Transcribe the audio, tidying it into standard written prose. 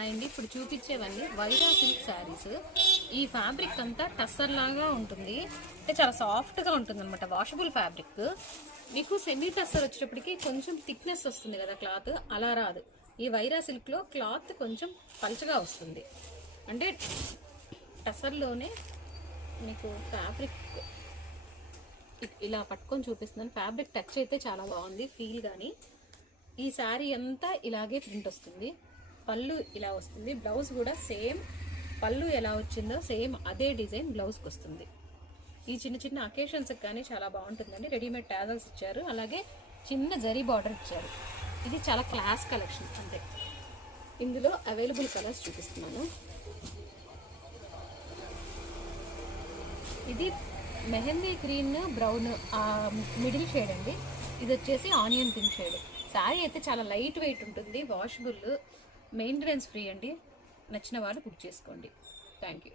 And ఇప్పుడు చూపించేవన్నీ Wyra silk saris. ఈ fabric అంతా టస్సర్ లాగా ఉంటుంది, అంటే చాలా సాఫ్ట్గా ఉంటుంది అనమాట. Washable fabric. మీకు సెమీ టస్సర్ వచ్చేటప్పటికి కొంచెం థిక్నెస్ వస్తుంది కదా క్లాత్, అలా రాదు. ఈ వైరా సిల్క్లో క్లాత్ కొంచెం పల్చగా వస్తుంది. అంటే టస్సర్లోనే మీకు ఫ్యాబ్రిక్ ఇలా పట్టుకొని చూపిస్తున్నాను. ఫ్యాబ్రిక్ టచ్ అయితే చాలా బాగుంది ఫీల్. కానీ ఈ శారీ అంతా ఇలాగే ప్రింట్ వస్తుంది. పళ్ళు ఇలా వస్తుంది. బ్లౌజ్ కూడా సేమ్ పళ్ళు ఎలా వచ్చిందో సేమ్ అదే డిజైన్ బ్లౌజ్కి వస్తుంది. ఈ చిన్న చిన్న అకేషన్స్కి కానీ చాలా బాగుంటుందండి. రెడీమేడ్ టాజల్స్ ఇచ్చారు, అలాగే చిన్న జరీ బార్డర్ ఇచ్చారు. ఇది చాలా క్లాస్ కలెక్షన్ అంతే. ఇందులో అవైలబుల్ కలర్స్ చూపిస్తున్నాను. ఇది mehndi green brown middle shade అండి. ఇది వచ్చేసి ఆనియన్ పింక్ షేడ్. శారీ అయితే చాలా లైట్ వెయిట్ ఉంటుంది, వాషబుల్, మెయింటెనెన్స్ ఫ్రీ అండి. నచ్చిన వాళ్ళు బుక్ చేసుకోండి. Thank you.